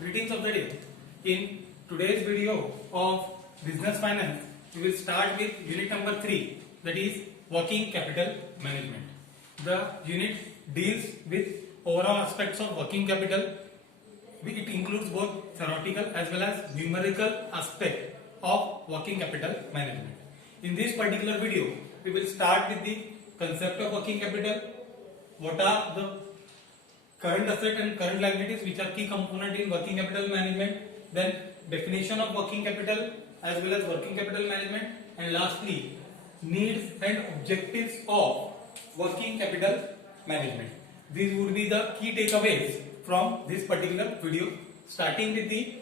Greetings of the day. In today's video of business finance, we will start with unit number 3, that is working capital management. The unit deals with overall aspects of working capital. It includes both theoretical as well as numerical aspect of working capital management. In this particular video, we will start with the concept of working capital. What are the current asset and current liabilities which are key component in working capital management, then definition of working capital as well as working capital management, and lastly needs and objectives of working capital management. These would be the key takeaways from this particular video, starting with the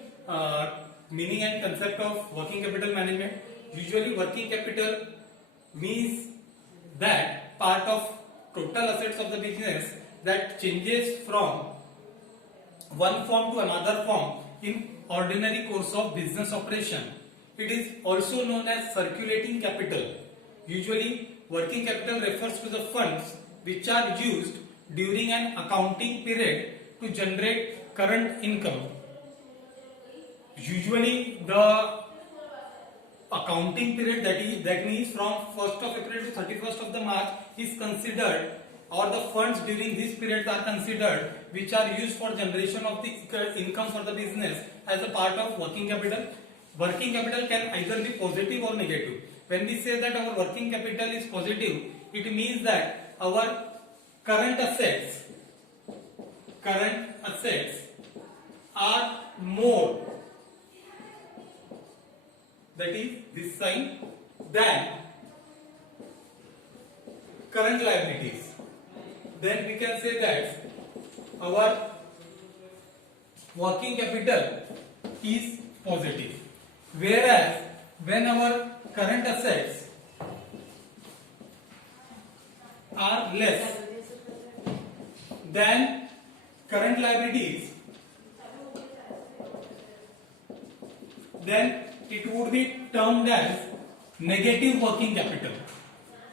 meaning and concept of working capital management. Usually working capital means that part of total assets of the business that changes from one form to another form in ordinary course of business operation. It is also known as circulating capital. Usually working capital refers to the funds which are used during an accounting period to generate current income. Usually the accounting period that means from 1st of April to 31st of the March is considered, or the funds during this period are considered which are used for generation of the income for the business as a part of working capital. Working capital can either be positive or negative. When we say that our working capital is positive, it means that our current assets are more, that is this sign, than current liabilities. Then we can say that our working capital is positive, whereas when our current assets are less than current liabilities, then it would be termed as negative working capital.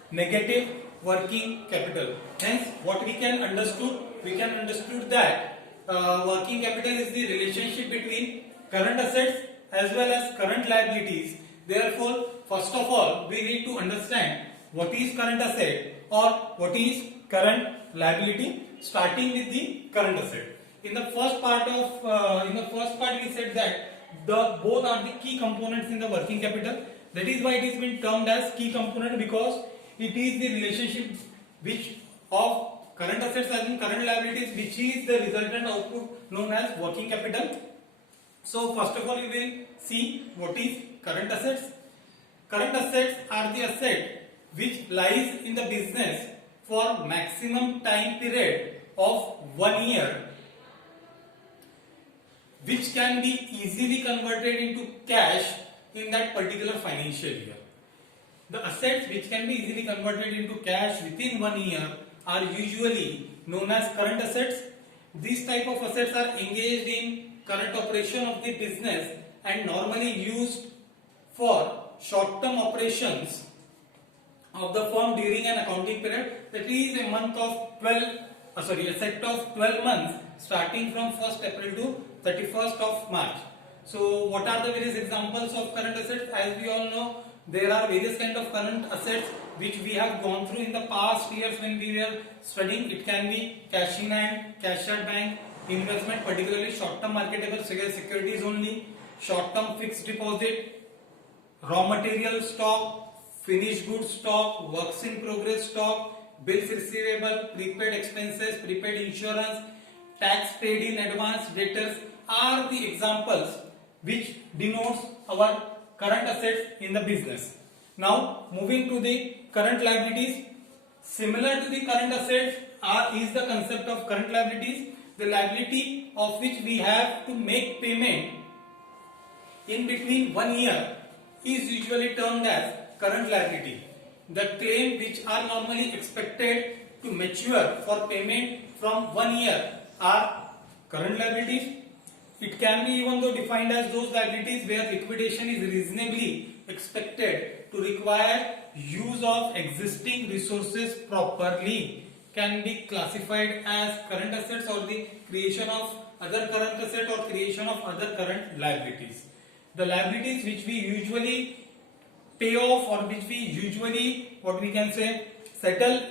Negative working capital. Hence, what we can understood that working capital is the relationship between current assets as well as current liabilities. Therefore, first of all, we need to understand what is current asset or what is current liability, starting with the current asset. In the first part we said that both are the key components in the working capital. That is why it is been termed as key component, because it is the relationship which of current assets and current liabilities, which is the resultant output known as working capital. So first of all, we will see what is current assets. Current assets are the asset which lies in the business for maximum time period of 1 year, which can be easily converted into cash in that particular financial year. The assets which can be easily converted into cash within 1 year are usually known as current assets. These type of assets are engaged in current operation of the business and normally used for short-term operations of the firm during an accounting period, that is a set of 12 months starting from 1st April to 31st of March. So what are the various examples of current assets? As we all know, there are various kind of current assets which we have gone through in the past years when we were studying. It can be cash in hand, cash at bank, investment, particularly short-term marketable securities only, short-term fixed deposit, raw material stock, finished goods stock, works in progress stock, bills receivable, prepaid expenses, prepaid insurance, tax paid in advance, debtors are the examples which denotes our current assets in the business. Now moving to the current liabilities, similar to the current assets is the concept of current liabilities, the liability of which we have to make payment in between 1 year is usually termed as current liability. The claim which are normally expected to mature for payment from 1 year are current liabilities. It can be even though defined as those liabilities where liquidation is reasonably expected to require use of existing resources properly, can be classified as current assets, or the creation of other current asset or creation of other current liabilities. The liabilities which we usually pay off or which we usually what we can say settle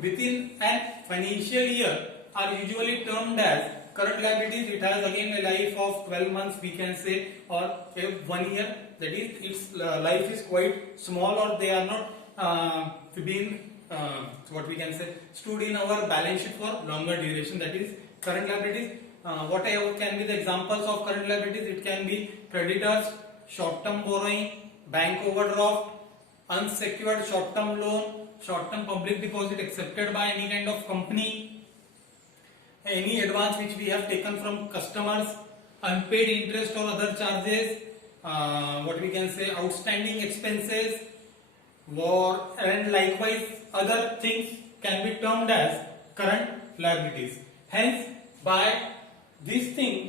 within an financial year are usually termed as current liabilities. It has again a life of 12 months we can say, or a 1 year, that is its life is quite small, or they are not been what we can say stood in our balance sheet for longer duration, that is current liabilities. What can be the examples of current liabilities? It can be creditors, short-term borrowing, bank overdraft, unsecured short-term loan, short-term public deposit accepted by any kind of company, any advance which we have taken from customers, unpaid interest or other charges, what we can say outstanding expenses, and likewise other things can be termed as current liabilities. Hence, by this thing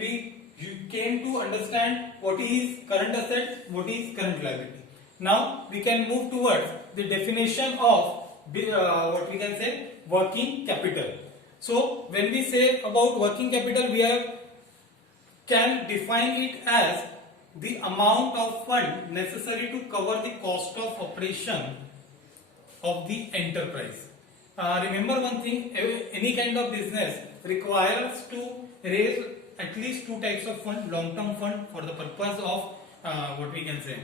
you came to understand what is current asset, what is current liability. Now we can move towards the definition of what we can say working capital. So when we say about working capital, we can define it as the amount of fund necessary to cover the cost of operation of the enterprise. Remember one thing, any kind of business requires to raise at least two types of fund: long-term fund for the purpose of what we can say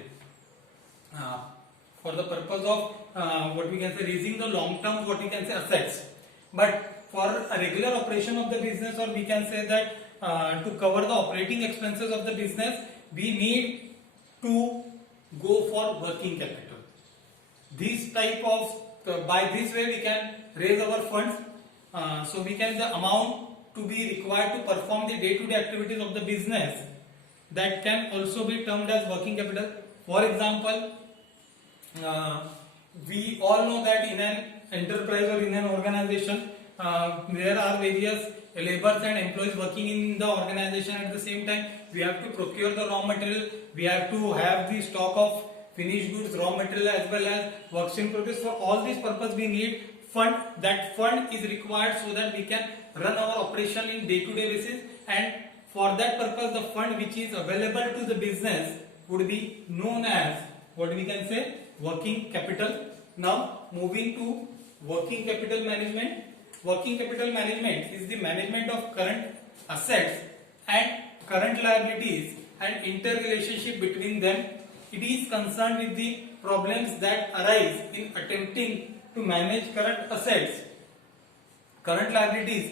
raising the long-term what we can say assets. But for a regular operation of the business, or we can say that to cover the operating expenses of the business, we need to go for working capital. This type of by this way we can raise our funds. So we can the amount to be required to perform the day-to-day activities of the business, that can also be termed as working capital. For example, we all know that in an enterprise or in an organization there are various laborers and employees working in the organization. At the same time, we have to procure the raw material, we have to have the stock of finished goods, raw material, as well as works in progress. For all these purpose we need fund. That fund is required so that we can run our operation in day-to-day basis, and for that purpose the fund which is available to the business would be known as what we can say working capital. Now moving to working capital management. Working capital management is the management of current assets and current liabilities and interrelationship between them. It is concerned with the problems that arise in attempting to manage current assets, current liabilities,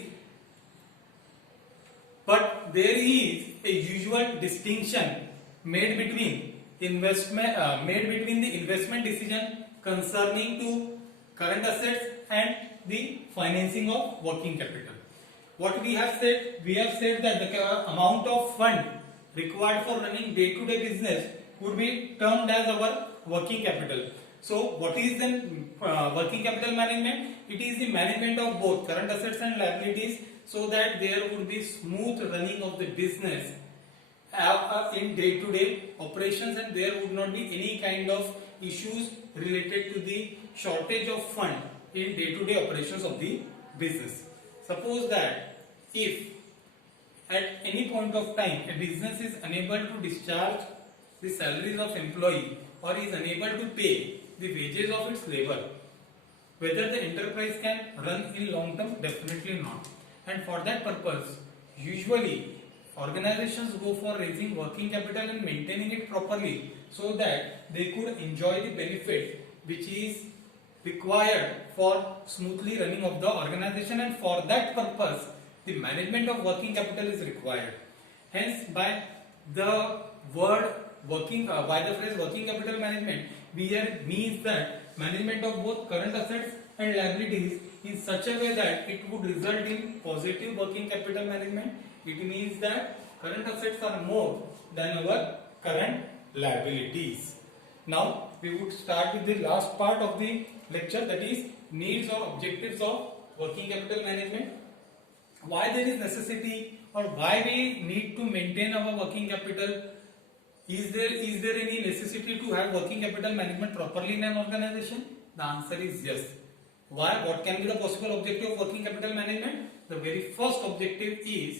but there is a usual distinction made between the investment decision concerning to current assets and the financing of working capital. What we have said that the amount of fund required for running day-to-day business would be termed as our working capital. So what is then working capital management? It is the management of both current assets and liabilities, so that there would be smooth running of the business in day-to-day operations, and there would not be any kind of issues related to the shortage of fund in day-to-day operations of the business. Suppose that if at any point of time a business is unable to discharge the salaries of employee or is unable to pay the wages of its labor, whether the enterprise can run in long term? Definitely not. And for that purpose, usually organizations go for raising working capital and maintaining it properly, so that they could enjoy the benefit which is required for smoothly running of the organization, and for that purpose the management of working capital is required. Hence, by the word by the phrase working capital management, we here means that management of both current assets and liabilities in such a way that it would result in positive working capital management. It means that current assets are more than our current liabilities. Now we would start with the last part of the lecture, that is needs or objectives of working capital management. Why there is necessity, or why we need to maintain our working capital? Is there any necessity to have working capital management properly in an organization? The answer is yes. Why? What can be the possible objective of working capital management? The very first objective is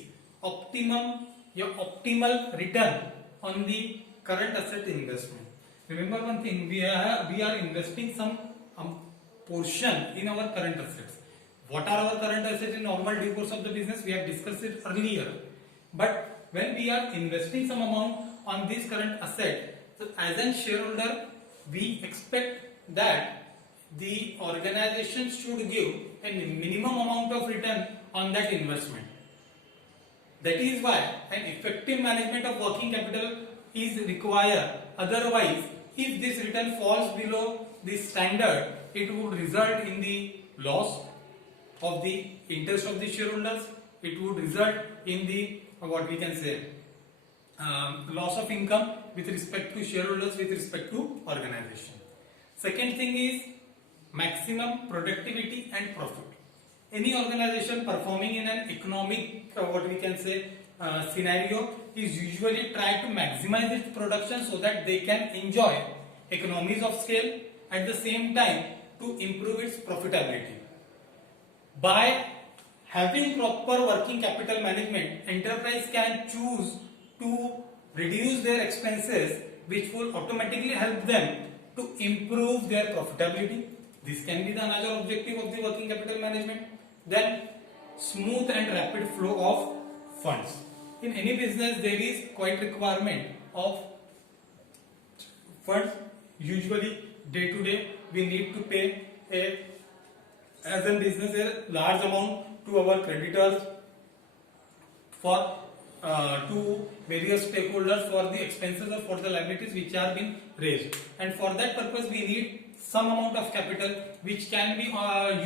your optimal return on the current asset investment. Remember one thing, we are investing some portion in our current assets. What are our current assets in normal due course of the business? We have discussed it earlier. But when we are investing some amount on this current asset, so as a shareholder, we expect that the organization should give a minimum amount of return on that investment. That is why an effective management of working capital is required. Otherwise, if this return falls below the standard, it would result in the loss of the interest of the shareholders. It would result in the what we can say loss of income with respect to shareholders, with respect to organization. Second thing is maximum productivity and profit. Any organization performing in an economic what we can say scenario is usually try to maximize its production so that they can enjoy economies of scale, at the same time to improve its profitability. By having proper working capital management, enterprise can choose to reduce their expenses, which will automatically help them to improve their profitability. This can be the another objective of the working capital management. Then smooth and rapid flow of funds. In any business, there is quite requirement of funds. Usually, day to day, we need to pay as a business a large amount to our creditors, for to various stakeholders for the expenses or for the liabilities which are being raised, and for that purpose we need some amount of capital which can be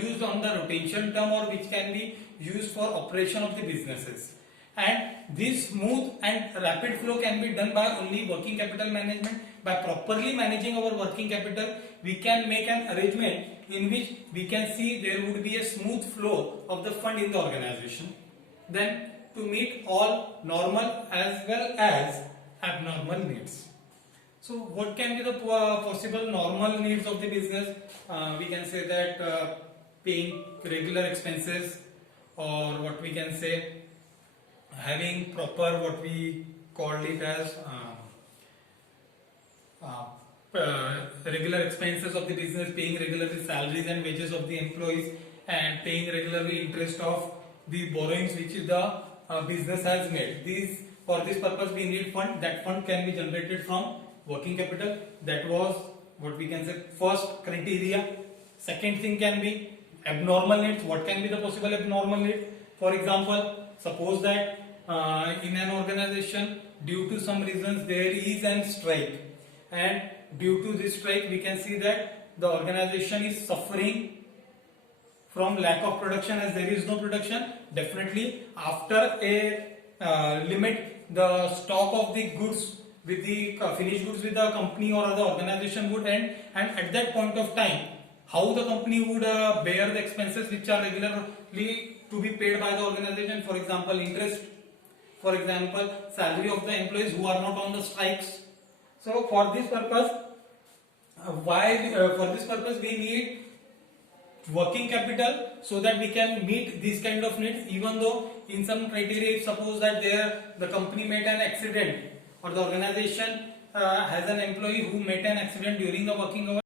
used on the rotation term or which can be used for operation of the businesses. And this smooth and rapid flow can be done by only working capital management. By properly managing our working capital, we can make an arrangement in which we can see there would be a smooth flow of the fund in the organization. Then to meet all normal as well as abnormal needs. So what can be the possible normal needs of the business? We can say that paying regular expenses, or what we can say having proper what we called it as regular expenses of the business, paying regularly salaries and wages of the employees, and paying regularly interest of the borrowings which the business has made. For this purpose we need fund. That fund can be generated from working capital. That was what we can say first criteria. Second thing can be abnormal needs. What can be the possible abnormal needs? For example, suppose that in an organization, due to some reasons there is an strike, and due to this strike we can see that the organization is suffering from lack of production, as there is no production. Definitely after a limit, the stock of the goods with the finished goods with the company or other organization would end, and at that point of time, how the company would bear the expenses which are regularly to be paid by the organization? For example, interest, for example, salary of the employees who are not on the strikes. So for this purpose, we need working capital so that we can meet these kind of needs. Even though in some criteria, suppose that the company made an accident or the organization has an employee who made an accident during the working hours,